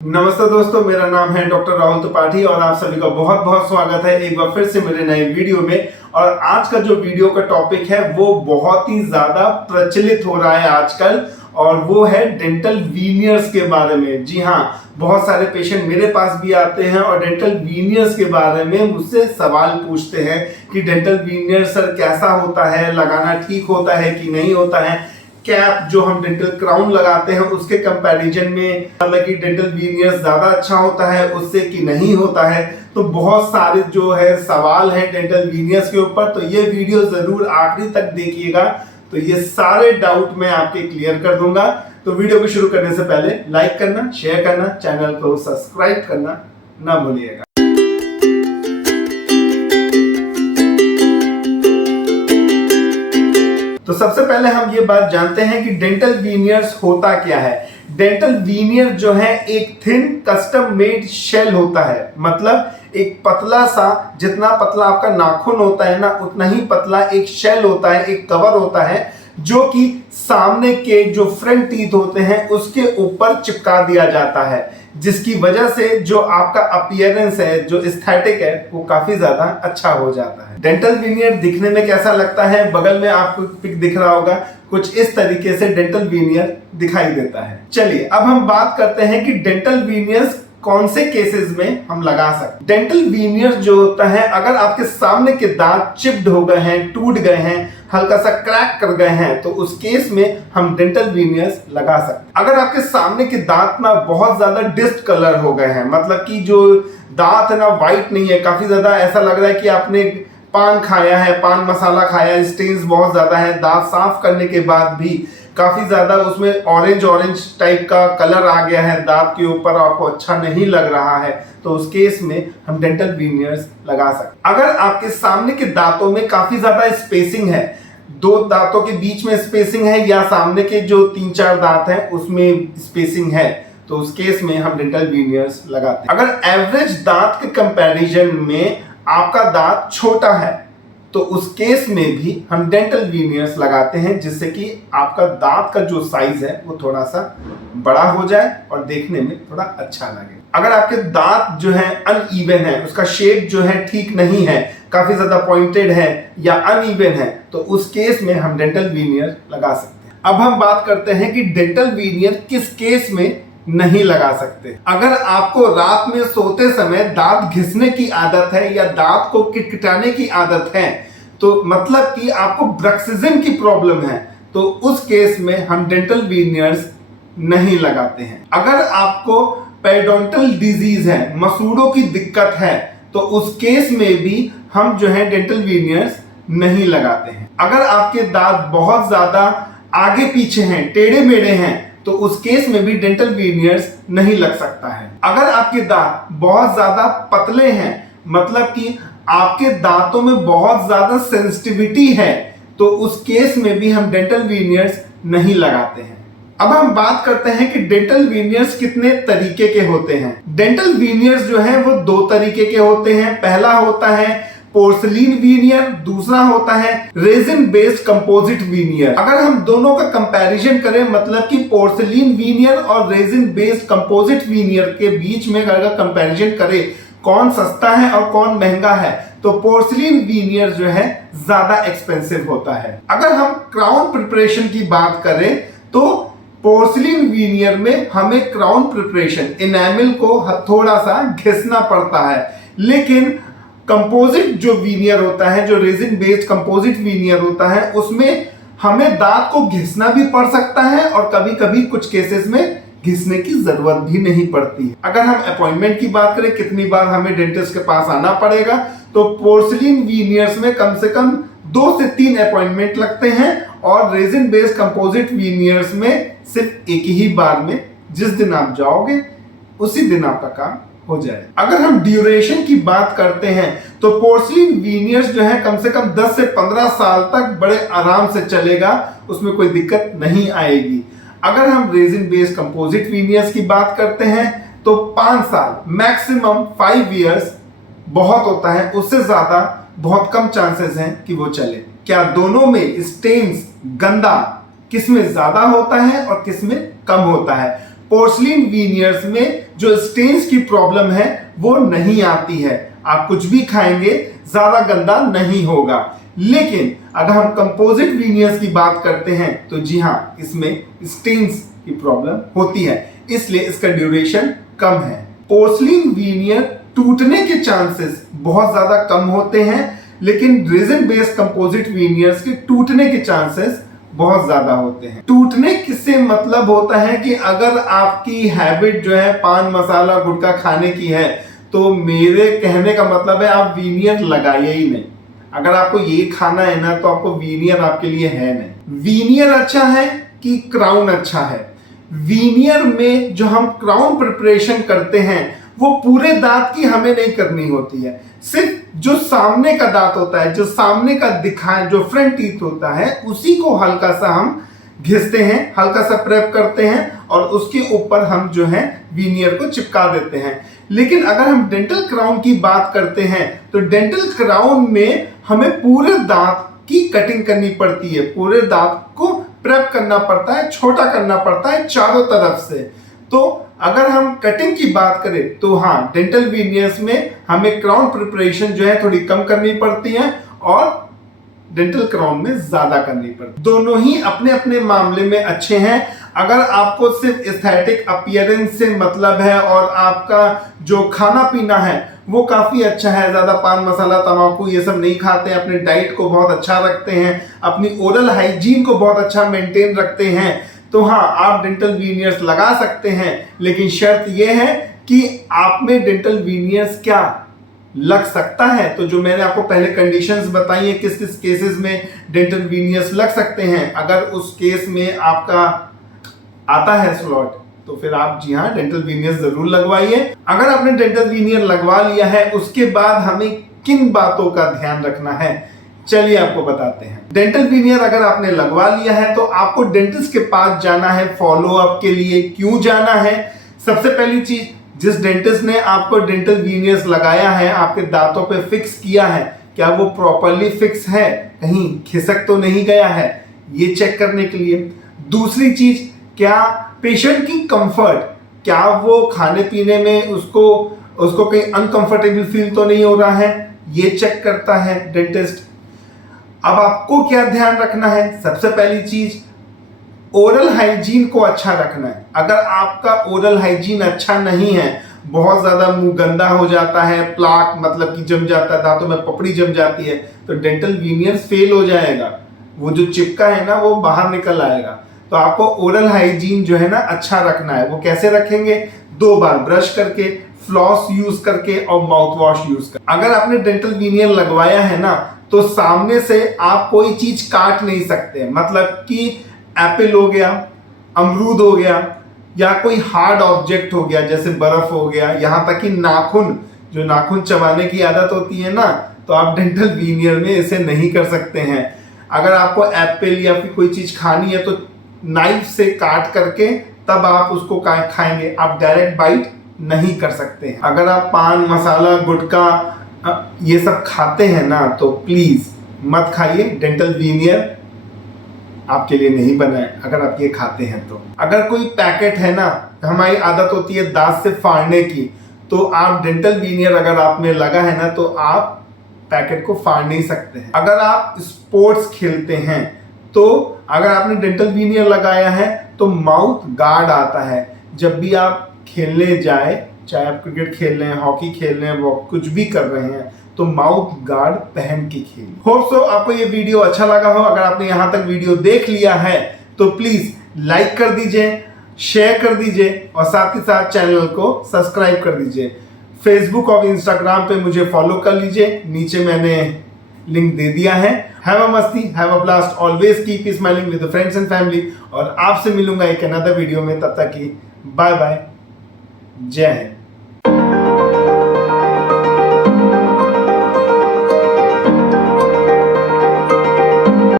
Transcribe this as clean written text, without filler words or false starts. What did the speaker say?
नमस्ते दोस्तों, मेरा नाम है डॉक्टर राहुल त्रिपाठी और आप सभी का बहुत बहुत स्वागत है एक बार फिर से मेरे नए वीडियो में। और आज का जो वीडियो का टॉपिक है वो बहुत ही ज्यादा प्रचलित हो रहा है आजकल, और वो है डेंटल वीनियर्स के बारे में। जी हाँ, बहुत सारे पेशेंट मेरे पास भी आते हैं और डेंटल वीनियर्स के बारे में मुझसे सवाल पूछते हैं कि डेंटल वीनियर सर कैसा होता है, लगाना ठीक होता है कि नहीं होता है। कैप जो हम डेंटल क्राउन लगाते हैं उसके कंपैरिजन में मतलब कि डेंटल वीनियर्स ज्यादा अच्छा होता है उससे कि नहीं होता है। तो बहुत सारे जो है सवाल हैं डेंटल वीनियर्स के ऊपर, तो ये वीडियो जरूर आखिरी तक देखिएगा, तो ये सारे डाउट मैं आपके क्लियर कर दूंगा। तो वीडियो को शुरू करने से पहले लाइक करना, शेयर करना, चैनल को सब्सक्राइब करना ना भूलिएगा। तो सबसे पहले हम ये बात जानते हैं कि डेंटल वीनियर्स होता क्या है। डेंटल वीनियर जो है एक थिन कस्टम मेड शेल होता है, मतलब एक पतला सा, जितना पतला आपका नाखून होता है ना उतना ही पतला एक शेल होता है, एक कवर होता है जो कि सामने के जो फ्रंट टीथ होते हैं उसके ऊपर चिपका दिया जाता है, जिसकी वजह से जो आपका अपीयरेंस है, जो एस्थेटिक है, वो काफी ज्यादा अच्छा हो जाता है। डेंटल वीनियर दिखने में कैसा लगता है, बगल में आपको पिक दिख रहा होगा, कुछ इस तरीके से डेंटल वीनियर दिखाई देता है। चलिए अब हम बात करते हैं कि डेंटल वीनियर्स कौन से केसेस में हम लगा सकते। डेंटल वीनियर जो होता है, अगर आपके सामने के दांत चिप्ड हो गए हैं, टूट गए हैं, हल्का सा क्रैक कर गए हैं, तो उस केस में हम डेंटल वीनियर्स लगा सकते। अगर आपके सामने के दांत ना बहुत ज्यादा डिस्ट कलर हो गए हैं, मतलब कि जो दांत है ना वाइट नहीं है, काफी ज्यादा ऐसा लग रहा है कि आपने पान खाया है, पान मसाला खाया है, स्टेन्स बहुत ज्यादा है, दांत साफ करने के बाद भी काफी ज्यादा उसमें ऑरेंज टाइप का कलर आ गया है दांत के ऊपर, आपको अच्छा नहीं लग रहा है, तो उस केस में हम डेंटल वीनियर्स लगा सकते। अगर आपके सामने के दांतों में काफी ज्यादा स्पेसिंग है, दो दांतों के बीच में स्पेसिंग है, या सामने के जो 3-4 दांत हैं उसमें स्पेसिंग है, तो उस केस में हम डेंटल वीनियर्स लगाते हैं। अगर एवरेज दांत के कंपैरिजन में आपका दांत छोटा है तो उस केस में भी हम डेंटल वीनियर्स लगाते हैं, जिससे कि आपका दांत का जो साइज है वो थोड़ा सा बड़ा हो जाए और देखने में थोड़ा अच्छा लगे। अगर आपके दांत जो है अनइवन है, उसका शेप जो है ठीक नहीं है, काफी ज्यादा पॉइंटेड है या अनइवन है, तो उस केस में हम डेंटल वीनियर लगा सकते हैं। अब हम बात करते हैं कि डेंटल वीनियर किस केस में नहीं लगा सकते। अगर आपको रात में सोते समय दांत घिसने की आदत है या दांत को किटकिटाने की आदत है, तो मतलब कि आपको ब्रक्सिज्म की प्रॉब्लम है, तो उस केस में हम डेंटल वीनियर्स नहीं लगाते हैं। अगर आपको पेरिडोंटल डिजीज है, मसूड़ों की दिक्कत है, तो उस केस में भी हम जो है डेंटल वीनियर्स नहीं लगाते हैं। अगर आपके दांत बहुत ज्यादा आगे पीछे हैं, टेढ़े मेढ़े हैं, तो उस केस में भी डेंटल वीनियर्स नहीं लग सकता है। अगर आपके दांत बहुत ज्यादा पतले हैं, मतलब कि आपके दांतों में बहुत ज्यादा सेंसिटिविटी है, तो उस केस में भी हम डेंटल वीनियर्स नहीं लगाते हैं। अब हम बात करते हैं कि डेंटल वीनियर्स कितने तरीके के होते हैं। डेंटल वीनियर्स जो है वो 2 तरीके के होते हैं। पहला होता है पोर्सिलीन वीनियर, दूसरा होता है रेजिन बेस्ड कंपोजिट वीनियर। अगर हम दोनों का कंपैरिजन करें, मतलब कि पोर्सिलीन वीनियर और रेजिन बेस्ड कंपोजिट वीनियर के बीच में अगर कंपैरिजन करें कौन सस्ता है और कौन महंगा है, तो पोर्सिलीन वीनियर जो है ज्यादा एक्सपेंसिव होता है। अगर हम क्राउन प्रिपरेशन की बात करें तो पोर्सिलीन वीनियर में हमें क्राउन प्रिपरेशन एनामिल को थोड़ा सा घिसना पड़ता है, लेकिन कंपोजिट जो वीनियर होता है, जो रेजिन बेस्ड कंपोजिट वीनियर होता है, उसमें हमें दांत को घिसना भी पड़ सकता है और कभी कभी कुछ केसेस में घिसने की जरूरत भी नहीं पड़ती। अगर हम अपॉइंटमेंट की बात करें, कितनी बार हमें डेंटिस्ट के पास आना पड़ेगा, तो पोर्सिलीन वीनियर्स में कम से कम 2 से 3 अपॉइंटमेंट लगते हैं, और रेजिन बेस्ड कंपोजिट वीनियर्स में सिर्फ एक ही बार में, जिस दिन आप जाओगे उसी दिन आपका काम हो जाए। अगर हम ड्यूरेशन की बात करते हैं तो पोर्सिलीन वीनियर्स जो है कम से कम 10 से 15 साल तक बड़े आराम से चलेगा, उसमें कोई दिक्कत नहीं आएगी। अगर हम रेजिन बेस्ड कंपोजिट वीनियर्स की बात करते हैं तो 5 साल, मैक्सिमम 5 इयर्स बहुत होता है, उससे ज्यादा बहुत कम चांसेस हैं कि वो चले। क्या दोनों में स्टेन्स, गंदा किस में ज्यादा होता है और किस में कम होता है? पोर्सलिन वीनियर्स में जो स्टेन्स की प्रॉब्लम है वो नहीं आती है। आप कुछ भी खाएंगे ज्यादा गंदा नहीं होगा। लेकिन अगर हम कंपोजिट वीनियर्स की बात करते हैं तो जी हाँ, इसमें स्टेन्स की प्रॉब्लम होती है, इसलिए इसका ड्यूरेशन कम है। पोर्सलिन वीनियर टूटने के चांसेस बहुत ज्यादा कम होते हैं, लेकिन रेजिन बेस्ड कंपोजिट वीनियर्स के टूटने के चांसेस बहुत ज्यादा होते हैं। टूटने किससे मतलब होता है कि अगर आपकी हैबिट जो है पान मसाला गुटखा खाने की है, तो मेरे कहने का मतलब है आप वीनियर लगाइए ही नहीं। अगर आपको ये खाना है ना, तो आपको वीनियर आपके लिए है नहीं। वीनियर अच्छा है कि क्राउन अच्छा है? वीनियर में जो हम क्राउन प्रिपरेशन करते हैं वो पूरे दांत की हमें नहीं करनी होती है, सिर्फ जो सामने का दांत होता है, जो सामने का दिखाए, जो फ्रंट टीथ होता है, उसी को हल्का सा हम घिसते हैं, हल्का सा प्रेप करते हैं और उसके ऊपर हम जो है वीनियर को चिपका देते हैं। लेकिन अगर हम डेंटल क्राउन की बात करते हैं तो डेंटल क्राउन में हमें पूरे दांत की कटिंग करनी पड़ती है, पूरे दांत को प्रेप करना पड़ता है, छोटा करना पड़ता है चारों तरफ से। तो अगर हम कटिंग की बात करें तो हाँ, डेंटल वीनियर्स में हमें क्राउन प्रिपरेशन जो है थोड़ी कम करनी पड़ती है और डेंटल क्राउन में ज्यादा करनी पड़ती है। दोनों ही अपने अपने मामले में अच्छे हैं। अगर आपको सिर्फ एस्थेटिक अपीयरेंस से मतलब है और आपका जो खाना पीना है वो काफी अच्छा है, ज्यादा पान मसाला तंबाकू ये सब नहीं खाते हैं, अपने डाइट को बहुत अच्छा रखते हैं, अपनी ओरल हाइजीन को बहुत अच्छा मेंटेन रखते हैं, तो हाँ, आप डेंटल वीनियर्स लगा सकते हैं। लेकिन शर्त यह है कि आप में डेंटल वीनियर्स क्या लग सकता है। तो जो मैंने आपको पहले कंडीशंस बताई हैं किस किस केसेस में डेंटल वीनियर्स लग सकते हैं, अगर उस केस में आपका आता है स्लॉट तो फिर आप जी हाँ, डेंटल वीनियर्स जरूर लगवाइए। अगर आपने डेंटल वीनियर लगवा लिया है, उसके बाद हमें किन बातों का ध्यान रखना है, चलिए आपको बताते हैं। डेंटल वीनियर अगर आपने लगवा लिया है तो आपको डेंटिस्ट के पास जाना है फॉलो अप के लिए। क्यों जाना है? सबसे पहली चीज, जिस डेंटिस्ट ने आपको डेंटल वीनियर्स लगाया है, आपके दांतों पे फिक्स किया है, क्या वो प्रॉपरली फिक्स है, कहीं खिसक तो नहीं गया है, ये चेक करने के लिए। दूसरी चीज, क्या पेशेंट की कंफर्ट, क्या वो खाने पीने में उसको कहीं अनकंफर्टेबल फील तो नहीं हो रहा है, ये चेक करता है डेंटिस्ट। अब आपको क्या ध्यान रखना है? सबसे पहली चीज, ओरल हाइजीन को अच्छा रखना है। अगर आपका ओरल हाइजीन अच्छा नहीं है, बहुत ज्यादा मुंह गंदा हो जाता है, प्लाक मतलब कि जम जाता है, दांतों में पपड़ी जम जाती है, तो डेंटल वीनियर्स फेल हो जाएगा, वो जो चिपका है ना वो बाहर निकल आएगा। तो आपको ओरल हाइजीन जो है ना अच्छा रखना है। वो कैसे रखेंगे? 2 बार ब्रश करके, फ्लॉस यूज करके और माउथ वॉश यूज कर। अगर आपने डेंटल वीनियर लगवाया है ना, तो सामने से आप कोई चीज काट नहीं सकते, मतलब कि एप्पल हो गया, अमरूद हो गया, या कोई हार्ड ऑब्जेक्ट हो गया जैसे बर्फ हो गया, यहाँ तक कि नाखून, जो नाखून चबाने की आदत होती है ना, तो आप डेंटल वीनियर में इसे नहीं कर सकते हैं। अगर आपको एप्पल या फिर कोई चीज खानी है तो नाइफ से काट करके तब आप उसको खाएंगे, आप डायरेक्ट बाइट नहीं कर सकते हैं। अगर आप पान मसाला गुटखा ये सब खाते हैं ना, तो प्लीज मत खाइए, डेंटल वीनियर आपके लिए नहीं बना है अगर आप ये खाते हैं तो। अगर कोई पैकेट है ना, हमारी आदत होती है दांत से फाड़ने की, तो आप डेंटल वीनियर अगर आप में लगा है ना, तो आप पैकेट को फाड़ नहीं सकते हैं। अगर आप स्पोर्ट्स खेलते हैं तो अगर आपने डेंटल वीनियर लगाया है तो माउथ गार्ड आता है। जब भी आप खेलने जाए, चाहे आप क्रिकेट खेल रहे हैं, हॉकी खेल रहे हैं, वो कुछ भी कर रहे हैं, तो माउथ गार्ड पहन के खेलिए। होप सो आपको ये वीडियो अच्छा लगा हो। अगर आपने यहां तक वीडियो देख लिया है तो प्लीज लाइक कर दीजिए, शेयर कर दीजिए और साथ ही साथ चैनल को सब्सक्राइब कर दीजिए। फेसबुक और इंस्टाग्राम पे मुझे फॉलो कर लीजिए, नीचे मैंने लिंक दे दिया है। हैव अ मस्ती, have a blast, always keep smiling with friends and family. और आपसे मिलूंगा एक अनदर वीडियो में, तब तक की बाय बाय, जय हिंद।